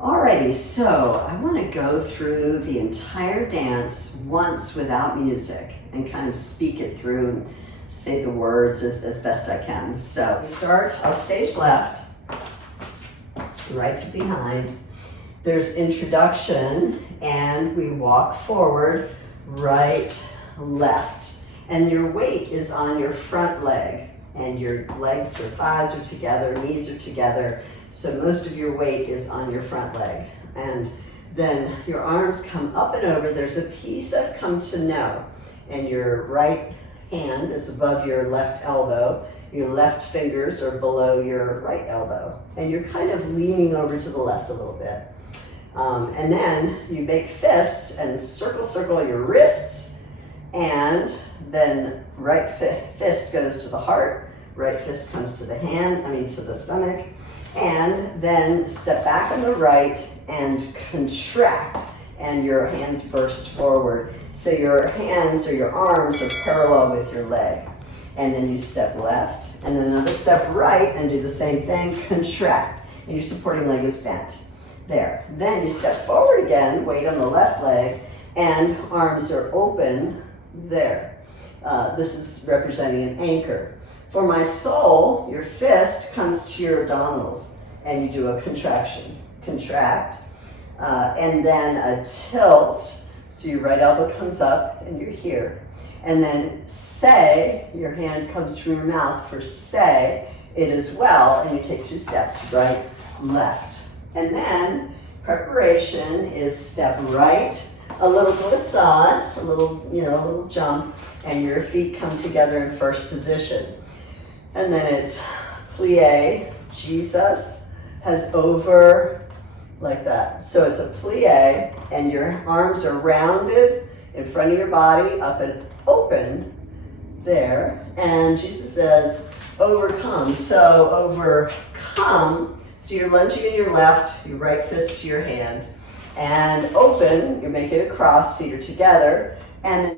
Alrighty, so I want to go through the entire dance once without music and kind of speak it through and say the words as best I can. So start, I'll stage left, right foot behind. There's introduction and we walk forward, right, left. And your weight is on your front leg and your legs or thighs are together, knees are together. So most of your weight is on your front leg. And then your arms come up and over. There's a piece I've come to know. And your right hand is above your left elbow. Your left fingers are below your right elbow. And you're kind of leaning over to the left a little bit. And then you make fists and circle your wrists. And then right fist goes to the heart. Right fist comes to the to the stomach. And then step back on the right and contract, and your hands burst forward. So your hands or your arms are parallel with your leg. And then you step left, and then another step right, and do the same thing, contract. And your supporting leg is bent. There. Then you step forward again, weight on the left leg, and arms are open there. This is representing an anchor. For my soul, your fist comes to your abdominals and you do a contraction, contract, and then a tilt. So your right elbow comes up and you're here. And then say, your hand comes through your mouth for say it as well, and you take 2 steps, right, left. And then preparation is step right, a little glissade, a little jump, and your feet come together in first position. And then it's plie, Jesus has over, like that. So it's a plie, and your arms are rounded in front of your body, up and open, there. And Jesus says, overcome. So overcome, so you're lunging in your left, your right fist to your hand. And open, you're making a cross, feet are together. And then